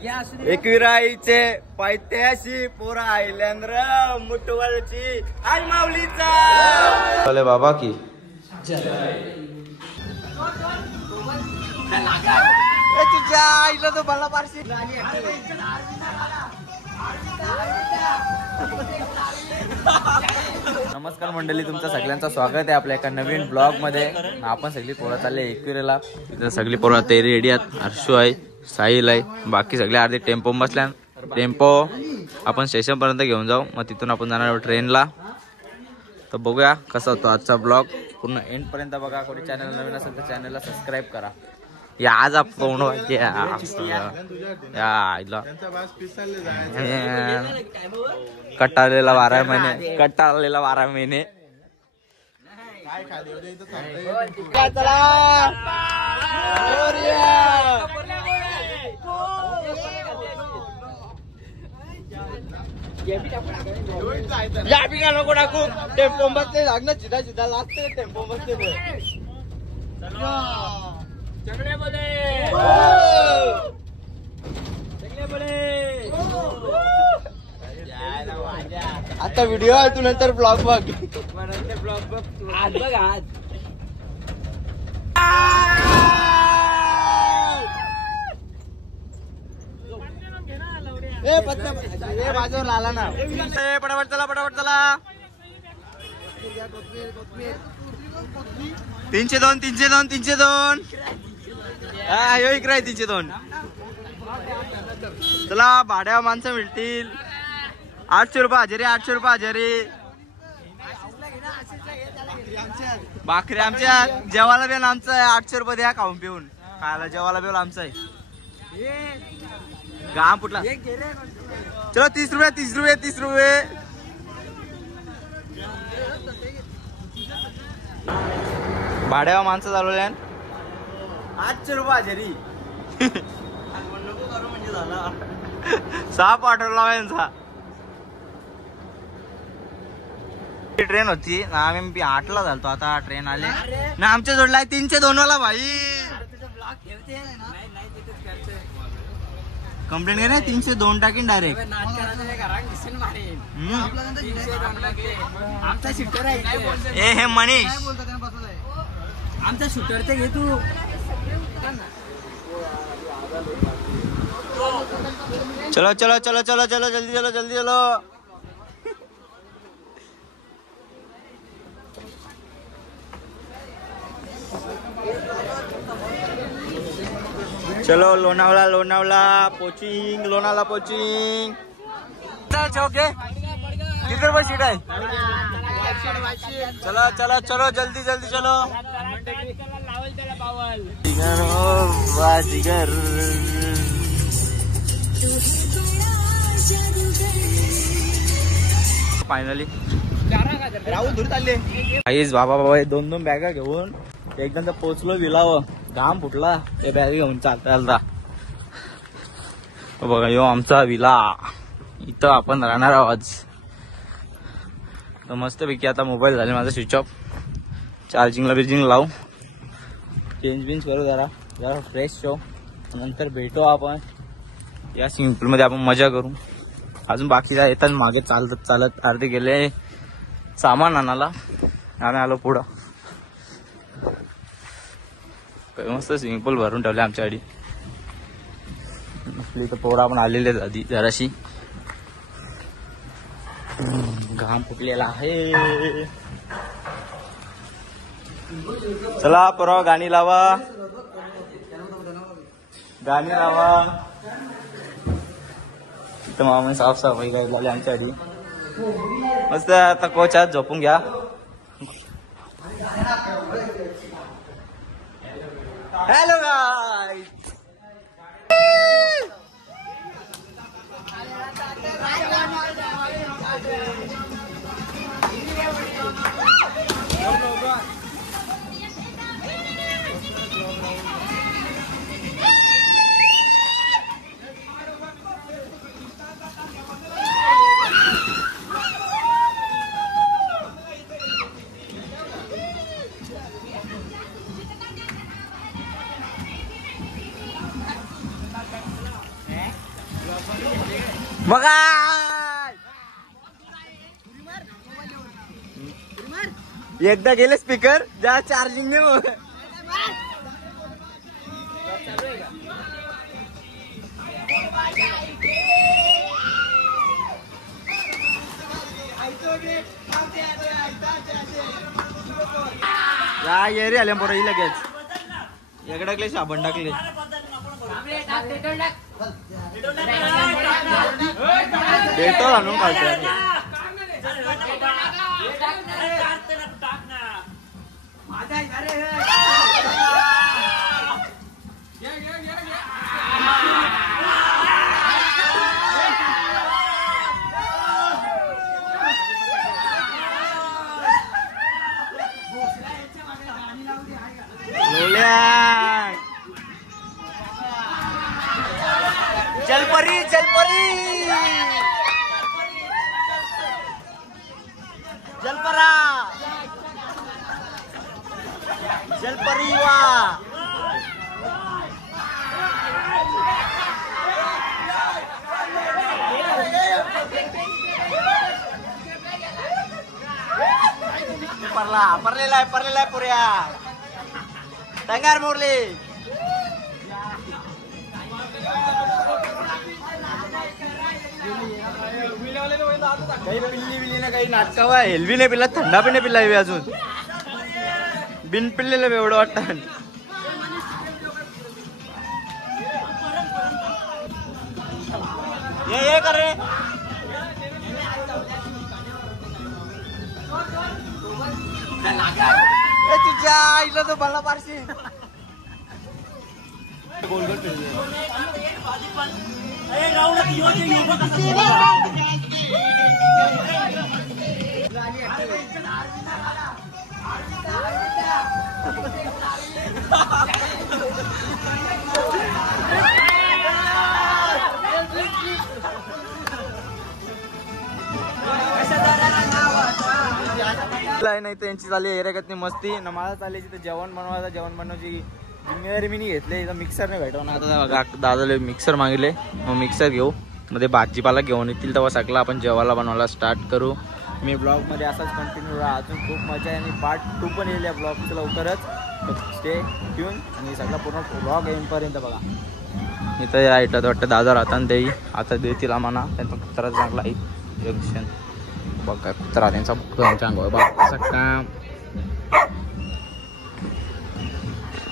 एकविराईचे पैत्याशी पोरा आयलेंद्र मुटवलची आई माऊलीचा बोले बाबा की तुझ्या आईला तो मला पारशी नमस्कार मंडळी, तुमचं सगळ्यांचं स्वागत आहे आपल्या एका नवीन ब्लॉग मध्ये. आपण सगळी पोरं चालले एकविरेला. इथं सगळी पोरं तयारी रेडी आहेत. हर्षू आहे, साहिल आहे, बाकी सगळे अर्धे टेम्पो बसल्या. टेम्पो आपण स्टेशन पर्यंत घेऊन जाऊ, मग तिथून आपण जाणार ट्रेनला. तर बघूया कसा होतो आजचा ब्लॉग, पूर्ण एंड पर्यंत बघा. कोणी चॅनल नवीन असेल तर चॅनलला सबस्क्राईब करा. या आज आपण कटाळलेला 12 महिने, कटाळलेला 12 महिने. या बिगा नको टाकू. टेम्पो बसले लागणं सीधा सीधा लागते. टेम्पो बसले आता व्हिडिओ आहे तू, नंतर ब्लॉग बघ. ब्लॉग बघ आज, बघ आज. बाजूवर आला ना. पटापट चला, पटापट चला. 302 302 302. हा यो इकडे आहे 302. चला भाड्या माणसं मिळतील. 800 रुपये हजेरी, 800 रुपये हजेरी. भाकरी आमच्या जेवायला बेल आमचं आहे. 800 रुपये द्या खाऊन पिऊन. खायला जेवायला बेल आमचं आहे. गाम कुठला. चलो 30 रुपये 30 रुपये 30 रुपये. भाड्या माणसं चालवल्या. 800 रुपये हजेरी. म्हणजे झाला 6 पाठवला यांचा. ट्रेन होती ना, आम्ही 8ला झालतो. आता ट्रेन आले ना आमच्या जोडला 302 वाला. भाई कंप्लेंट घे ना. 302 टाकीन डायरेक्ट. हे मनीष आमचा शूटर ते घे तू. चलो चलो चलो चलो चलो जल्दी चलो जल्दी चलो. चलो Lonavala Lonavala poaching. Lonavala poaching. Okay किती रुपये सीट आहे. चलो चलो चलो जल्दी जल्दी चलो. फायनली राहुल दूर चालले. आईच बाबा बाबा 2-2 बॅगा घेऊन एकदम तर पोचलो विलावं. घाम फुटला ते बॅग घेऊन चालता चालता. बघा यो आमचा विला. इथं आपण राहणार आहोत. तर मस्तपैकी आता मोबाईल झाले माझा स्विच ऑफ. चार्जिंगला बिर्जिंग लावू, चेंज बिंज करू, जरा जरा फ्रेश शो. नंतर भेटू आपण या स्विमिंग पूलमध्ये. आपण मजा करू. अजून बाकीचा येतात मागे चालत चालत. अर्धे गेले सामान आणायला. आम्ही आलो पुढं. मस्त स्विमिंग पूल भरून ठेवले आमच्या गाडी. आपली तर पोरं आपण आलेले आधी जराशी. घाम फुटलेला आहे. चला पोरं गाणी लावा, गाणी लावा. इथं मामा साफसफाई झाली आमच्या आधी. मस्त आता कोचात झोपून घ्या. Hello guys. बघा एकदा गेले स्पीकर ज्या चार्जिंग ने या ये रे आल्या पोरं ही लगेच एकडे टाकले साबण टाकले डेटॉल आणून घालतो चल परी चल परी चल परा चल परी वा परलेला आहे पुऱ्या टंगार मोरली काही पिल्ली बिल्ली ना काही नाटकावा हेल्वी नाही पिल्ला थंडा पण नाही पिल्ला अजून बिन पिल्लेलं एवढं वाटतं ये कर रे तुझ्या आईला तो भला पारशी नाही तर यांची चालली एरेगतनी मस्ती न मला चालली तिथे जेवण बनवायची जिम्मेदारी मी नाही घेतली इथं मिक्सर नाही भेटव ना आता दादाला मिक्सर मागितले मग मिक्सर घेऊ मध्ये भाजीपाला घेऊन येतील तेव्हा सगळं आपण जेवायला बनवायला स्टार्ट करू मी ब्लॉगमध्ये असाच कंटिन्यू राहा अजून खूप मजा आहे आणि पार्ट 2 पण येईल या ब्लॉगचं लवकरच स्टे ट्यून आणि सगळा पूर्ण ब्लॉग येईपर्यंत बघा इथं या ऐकत वाटतं दादा राहताना देई आता देतील आम्हाला त्यांचा कुत्रा चांगला आहे जंक्शन बघ काय कुत्रा त्यांचा चांगला बघ असं काम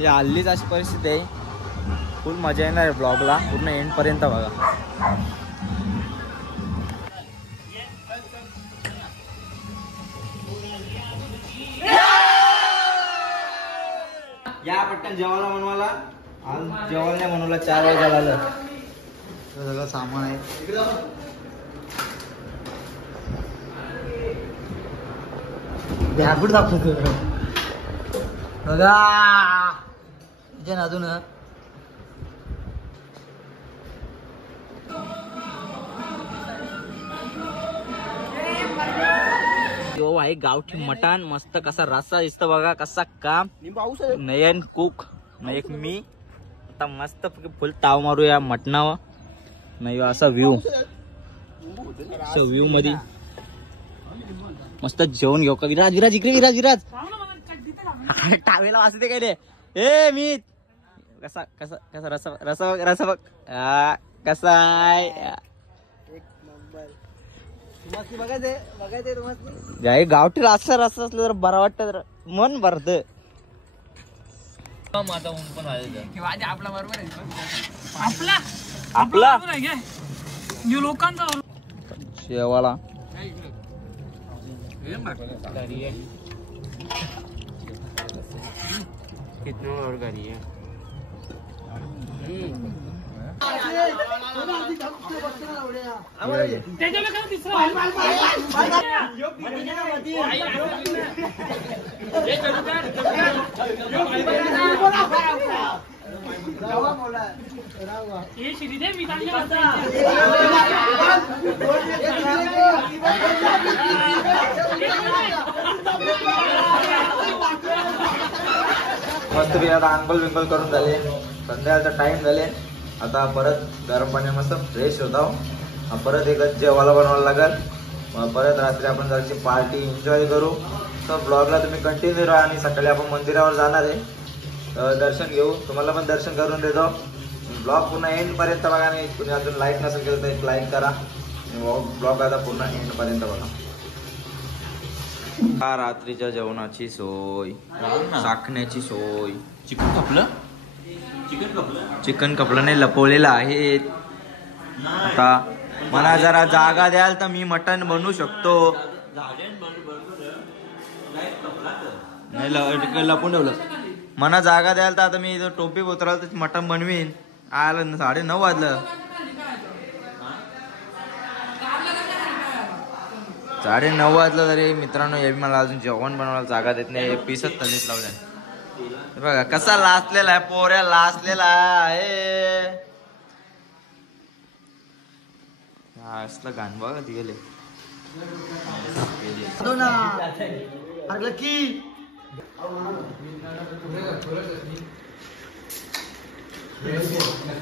या हल्लीच अशी परिस्थिती आहे फुल मजा येणार आहे ब्लॉगला पूर्ण एंडपर्यंत बघा या पटकन जेवायला बनवायला आज जेवायला नाही बनवला 4 वाजता झालं सगळं सामान आहे कुठं दाखवतो बघा अजून जो आहे गावठी मटण मस्त कसा रस्सा दिसतो बघा कसा काम नयन कुक एक मी आता मस्त फुल ताव मारूया मटणावर नाही असा व्ह्यू मध्ये मस्त जेवण घेऊ का विराज विराज इकडे विराज टावेला वाचते काय रे ए मी कसा कसा कसा रसा बघ कसा आहे बघायचे गावठी रस्सा असलं तर बरं वाटत मन भरत माझा ऊन पण आपला बरोबर आपला लोकांचा शेवाला कितना और गाड़ी है मस्त बी आता अंघोळ बिंगोळ करून झाले संध्याकाळचा टाइम झाले आता परत गरम पाणी मस्त फ्रेश होतो. परत एकच जेवायला बनवायला लागेल. परत रात्री आपण जराची पार्टी एन्जॉय करू. तर ब्लॉगला तुम्ही कंटिन्यू राहा. आणि सकाळी आपण मंदिरावर जाणार आहे, दर्शन घेऊ. तुम्हाला पण दर्शन करून देतो. ब्लॉग पूर्ण एंड पर्यंत बघा. नाही तुम्ही अजून लाईक नसेल केलं तर एक लाईक करा. ब्लॉग आता पूर्ण एंड पर्यंत बघा. रात्रीच्या जेवणाची सोय, चाकण्याची सोय. चिकन कपलं नाही लपवलेलं आहे. आता मला जरा जागा द्याल तर मी मटण बनवू शकतो. नाही लपून ठेवलं. मला जागा द्याल तर आता मी टोपी उतराल तर मटण बनवीन. आलं 9:30 वाजलं. 9:30 वाजलं तरी मित्रांनो हे मला अजून जेवण बनवायला जागा देत नाही. पीसच तणीत लावल्या बघा कसा लाचलेला आहे. पोऱ्या लाचलेला आहे. असलं गाण बघा ती गेले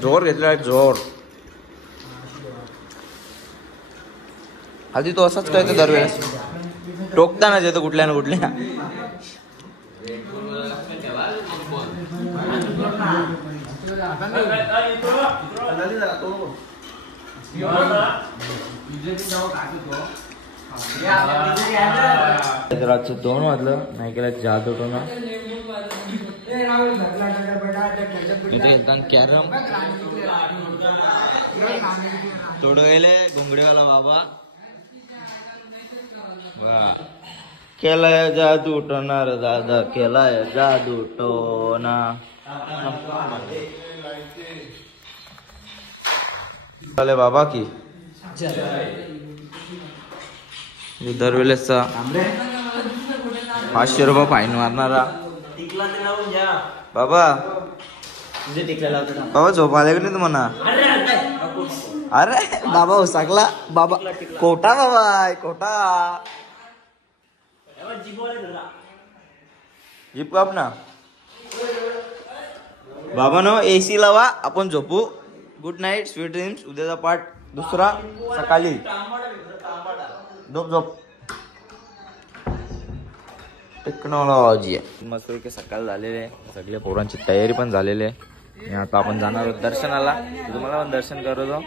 जोर घेतला जोर. आधी तो असाच काय दरवेळेस टोकतानाच येतो कुठल्या ना कुठल्या. रातचं 2 वाजलं नाही केला जात होतो ना. इथे कॅरम तोड गेले घुंगडीवाला बाबा. वा केलाय जादू टोणार दादा, केलाय जादू टोना. चले बाबा की दरवेळेसचा 500 रुपये फाईन मारणारा बाबा. बाबा झोप आले की नाही तुम्हाला? अरे बाबा हो सगला बाबा कोटा बाबा कोटा जीप काप ना बाबा. नो AC लावा आपण झोपू. Good night sweet dreams. उद्याचा पार्ट दुसरा सकाळी. झोप. टेक्नॉलॉजी मस्त की सकाळ झालेले आहे. सगळ्या पोरांची तयारी पण झालेली आहे. आता आपण जाणार आहोत दर्शनाला. तुम्हाला पण दर्शन करतो.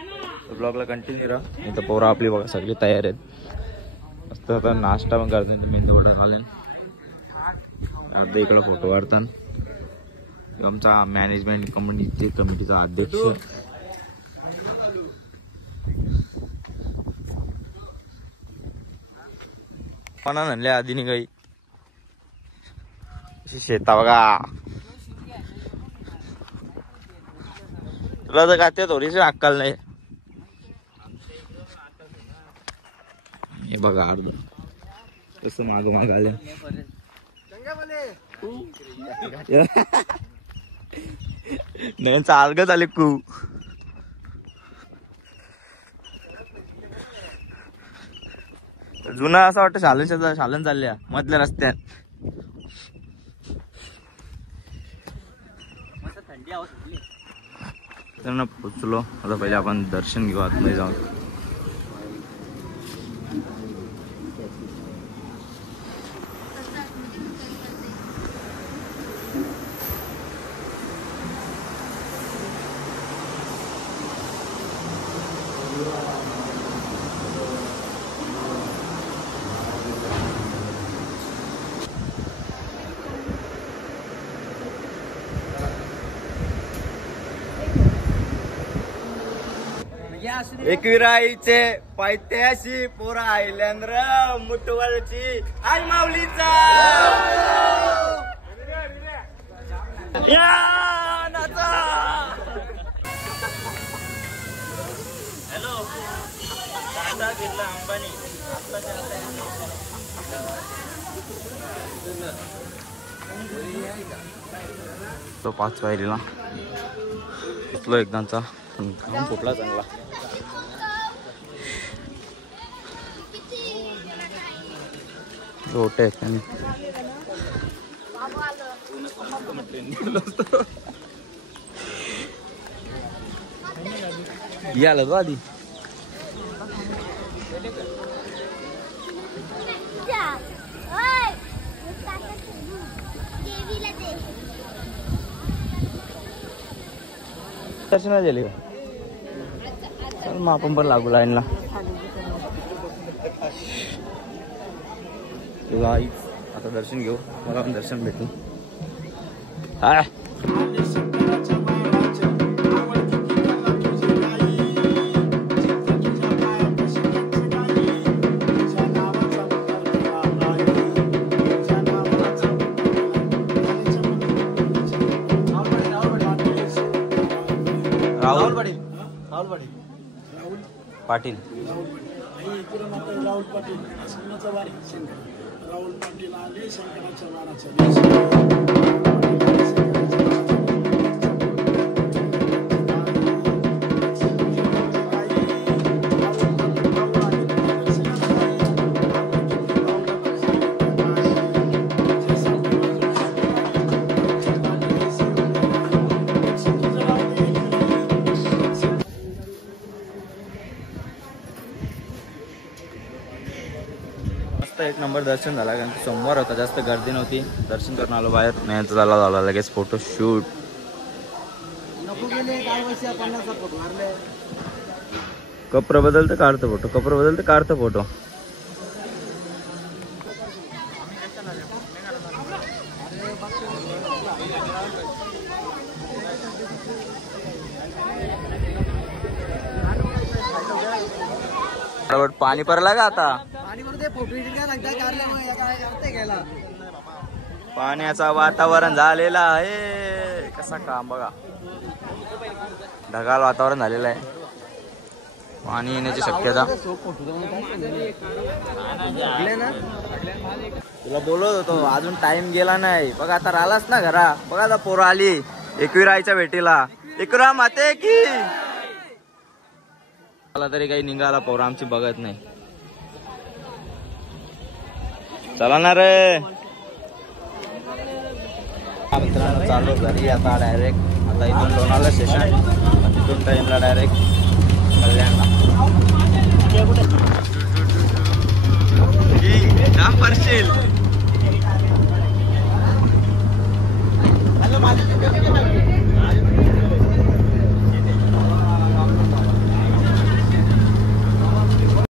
ब्लॉगला कंटिन्यू राहा. नाही तर पोरं आपली बघा सगळी तयार आहेत. मस्त आता नाश्ता पण करते. मेंदू वडा घालेन. अर्धा इकडं फोटो काढतात. आमचा मॅनेजमेंट कमिटीचा अध्यक्ष पण आणले आधी नाही काही शेता बघा. तुला तर का ते थोडीशी अक्कल नाही. हे बघा अर्ध कसं माग आलं. नाही चाल ग चाले कू. जुना असं वाटतं शालन चालल्या मधल्या रस्त्यात. त्यांना पोचलो. आता पहिले आपण दर्शन घेऊ आतमध्ये जाऊन. एकविराईचे पायथ्याशी पोरा आयलेंद्र मुटवलची आई माऊलीचा या नाचा. हॅलो दादा घेतला अंबानी. तो 5 पायरीला उचलो एकदाचा घाम फुटला चांगला. रोटे याला तो आधी दर्शना झाले चल मग आपण पण लागू लाईनला. आता दर्शन घेऊ, मला पण दर्शन भेटू. हा राहुल पाटील पाटील राहुल पाटील संघाचा वारी राहुल पाटील आले शंकराच्या वाराच्या एक नंबर दर्शन झाला, कारण सोमवार होता, जास्त गर्दी नव्हती. दर्शन करून आलो बाहेर. नाही झाला लगेच फोटो शूट. कपडे बदलते काढतो फोटो, कपडे बदलते काढतो फोटो. पाणी परला का आता? पाण्याचा वातावरण झालेला आहे. कसा काम बघा, ढगाळ वातावरण झालेलं आहे. पाणी येण्याची शक्यता. तुला बोलत होतो, अजून टाइम गेला नाही. बघा आता राहिलास ना घरा. बघा आता पोरं आली एकविराईच्या भेटीला. एकविरा माते की मला तरी काही निघाला, पोरं आमची बघत नाही. चला ना रे मित्रांनो, चालू घरी आता डायरेक्ट. आता इथून लोणावळा स्टेशन, तिथून ट्रेनला डायरेक्ट कल्याणला. काम करशील